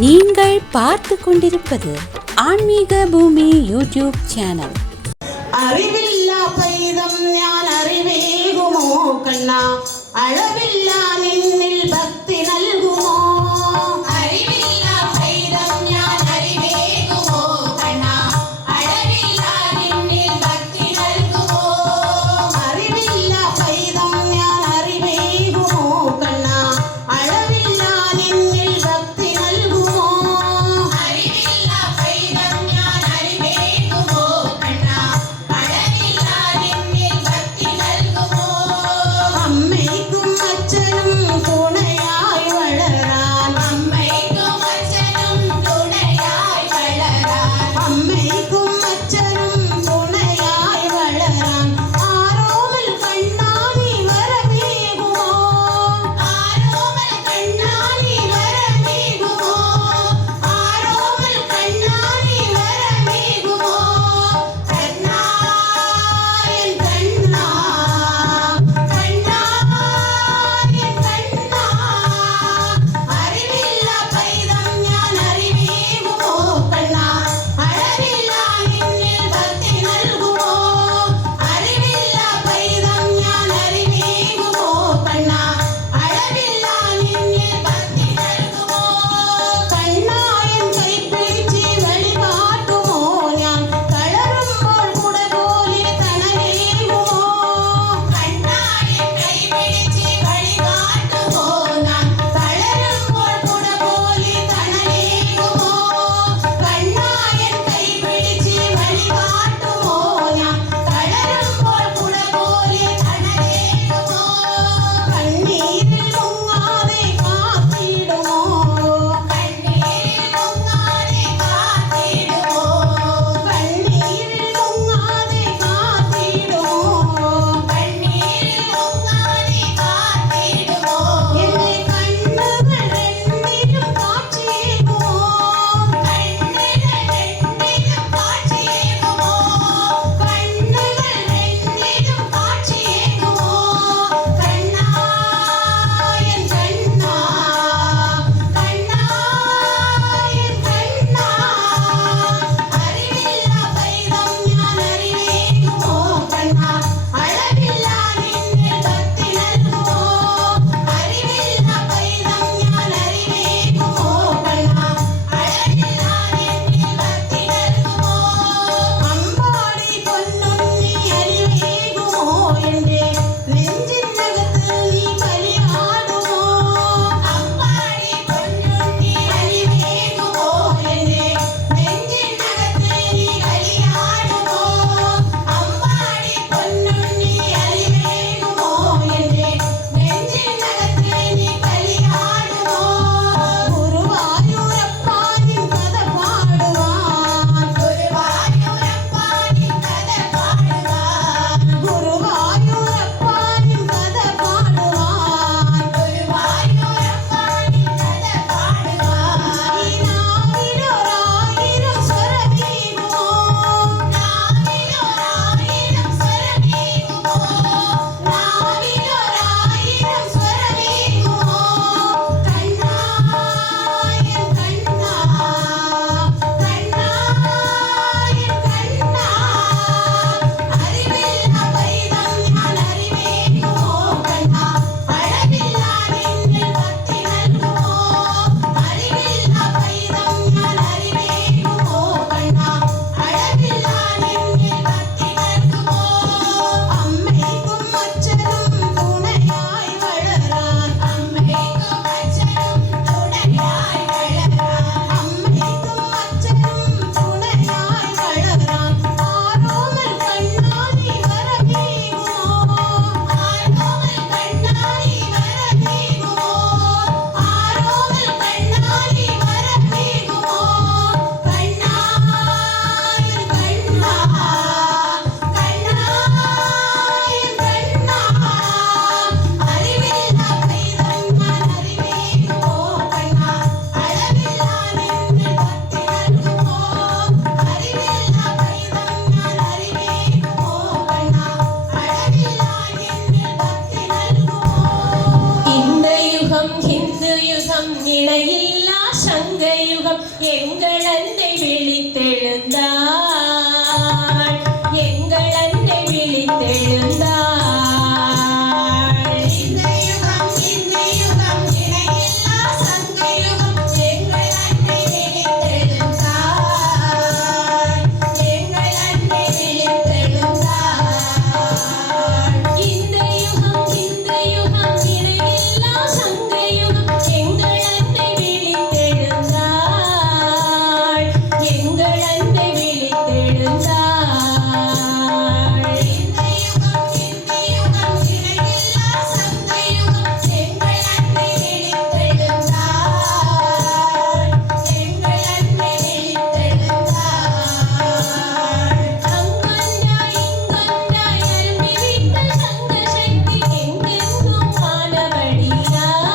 நீங்கள் பார்த்து கொண்டிருப்பது ஆன்மீக பூமி யூடியூப் சேனல். அறிவில்லா பைதம் ஞான் அறிவேகுமோ கண்ணா, அளவில்லா நின்னில் பக்தி நல்குமோ. அறிவில்லா பைதம் ஞான் அறிவேகுமோ கண்ணா, அளவில்லா நின்னில் பக்தி நல்குமோ. அறிவில்லா பைதம் ஞான் அறிவேகுமோ கண்ணா, அளவில்லா நின்னில் பக்தி நல்குமோ. அறிவில்லா பைதம் ஞான் அறிவேகுமோ கண்ணா, அளவில்லா நின்னில் பக்தி நல்குமோ. அம்மைக்கும் அச்சனும் துணை யுகம் எங்கள் அன்னை விழித்தெழுந்தாள் எங்கள் அன்னை விழித்தெழுந்தாள் இந்த யுகம் இணையில்லா சங்க யுகம் எங்கள் அன்னை விழித்தெழுந்தாள் எங்கள் அன்னை விழித்தெழுந்தாள் இந்த யுகம் இணையில்லா சங்க யுகம் எங்கள் அன்னை விழித்தெழுந்தாள் எங்கள் அன்னை விழித்தெழுந்தாள் இந்த யுகம் இணையில்லா சங்க யுகம் எங்கள் அன்னை விழித்தெழுந்தாள் எங்கள் அன்னை விழித்தெழுந்தாள் அங்கொன்றாய் இங்கொன்றாய் அரும்பி விட்ட சங்க சக்தி எங்கெங்கும் ஆனபடியால்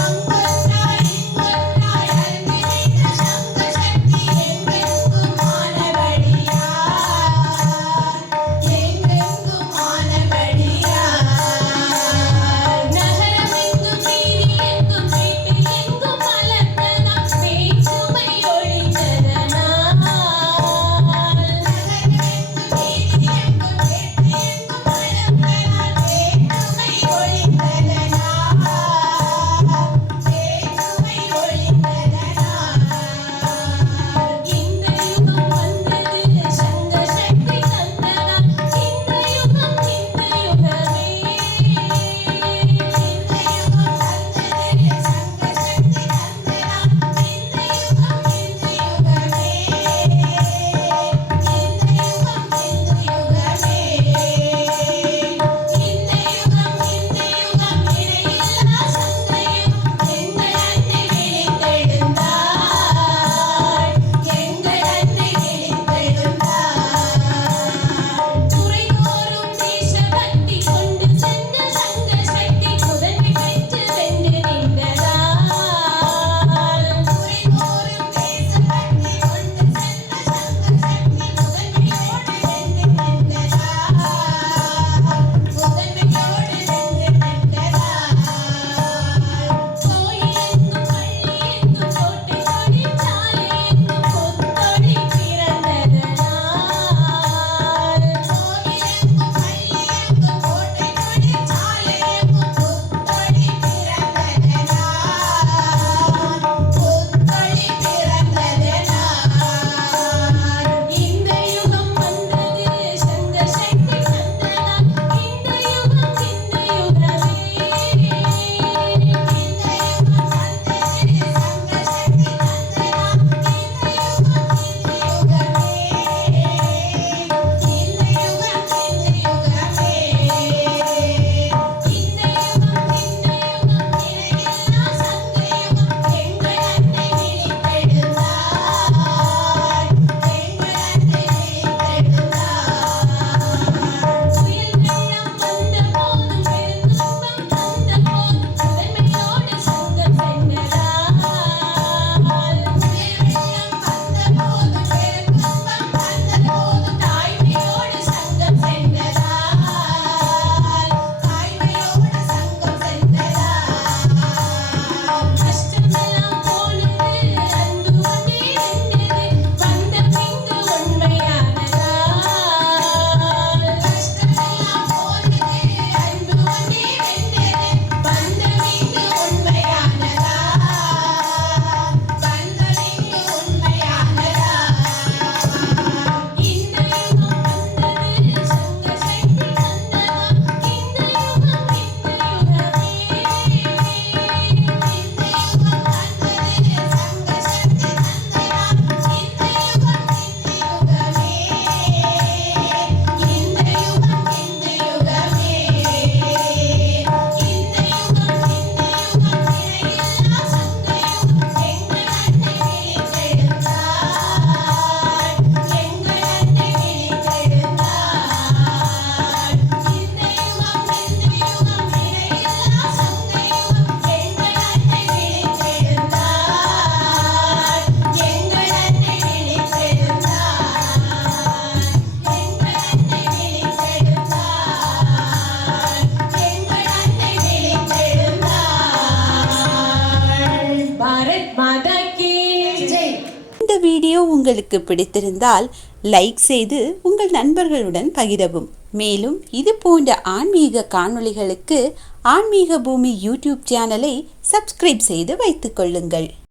அங்கொன்றாய் இங்கொன்றாய் அரும்பி விட்ட சங்க சக்தி எங்கெங்கும் ஆனபடியால் எங்கெங்கும் ஆனபடியால் நகரமெங்கும் வீதியெங்கும் வீட்டிலெங்கும் மலர்ந்ததாம் வேற்றுமை ஒழிந்ததனால் நகரமெங்கும் வீதியெங்கும் வீட்டிலெங்கும் மலர்ந்ததாம் வேற்றுமை ஒழிந்ததனால் வேற்றுமை ஒழிந்ததனால் இந்த யுகம் வந்தது சங்க சக்தி தந்ததால் இந்த யுகம் யுகமே இந்த யுகம் வந்தது சங்க சக்தி தந்ததால் இந்த யுகம் யுகமே இந்த யுகம் யுகமே இந்த யுகம் இணையில்லா சங்க யுகம் எங்கள் அன்னை விழித்தெழுந்தாள் எங்கள் அன்னை விழித்தெழுந்தாள் துறைதோறும் தேசபக்தி கொண்டு சென்ற சங்க சக்தி முதன்மை பெற்று வென்று நின்றதால் துறைதோறும் தேசபக்தி கொண்டு சென்ற சங்க சக்தி முதன்மையோடு வென்று நின்றதால் முதன்மையோடு வென்று நின்றதால் கோயிலெங்கும் பள்ளியெங்கும் கோட்டை தொழிற்சாலையெங்கும் கொத்தொழி பிறந்ததனால் கோயிலெங்கும் பள்ளியெங்கும் கோட்டை தொழிற்சாலையெங்கும் கொத்தொழி பிறந்ததனால் கொத்தொழி பிறந்ததனால் இந்த யுகம் வந்தது சங்க சக்தி தந்ததால் இந்த யுகம் யுகமே இந்த யுகம் வந்தது சங்க சக்தி தந்ததால் இந்த யுகம் யுகமே இந்த யுகம் யுகமே இந்த யுகம் இணையில்லா சங்க யுகம் எங்கள் அன்னை விழித்தெழுந்தாள் எங்கள் அன்னை விழித்தெழுந்தாள் புயல் வெள்ளம் வந்த போதும் பெருந்துன்பம் தந்த போதும் முதன்மையோடு சங்கம் சென்றதால் புயல் வெள்ளம் வந்த போதும் பெருந்துன்பம் தந்த போதும் தாய்மையோடு சங்கம் சென்றதால் தாய்மையோடு சங்கம் சென்றதால் கஷ்டமெல்லாம் போனது அன்பு ஒன்றே வென்றது பந்தமிங்கு உண்மையானதால் கஷ்டமெல்லாம் போனது அன்பு ஒன்றே வென்றது பந்தமிங்கு உண்மையானதால் பந்தமிங்கு உண்மையானதால் இந்த யுகம் வந்தது சங்க சக்தி தந்ததால் இந்த யுகம் யுகமே இந்த யுகம் வந்தது சங்க சக்தி தந்ததால் இந்த யுகம் யுகமே இந்த யுகம் யுகமே இந்த யுகம் இணையில்லா சங்க யுகம் எங்கள் அன்னை விழித்தெழுந்தாள் எங்கள் அன்னை விழித்தெழுந்தாள் இந்த யுகம் இணையில்லா சங்க யுகம் எங்கள் அன்னை விழித்தெழுந்தாள் எங்கள் அன்னை விழித்தெழுந்தாள் எங்கள் அன்னை விழித்தெழுந்தாள் எங்கள் அன்னை விழித்தெழுந்தாள் பாரத் மாதா வீடியோ உங்களுக்கு பிடித்திருந்தால் லைக் செய்து உங்கள் நண்பர்களுடன் பகிரவும். மேலும் இது போன்ற ஆன்மீக காணொளிகளுக்கு ஆன்மீக பூமி யூடியூப் சேனலை சப்ஸ்கிரைப் செய்து வைத்துக் கொள்ளுங்கள்.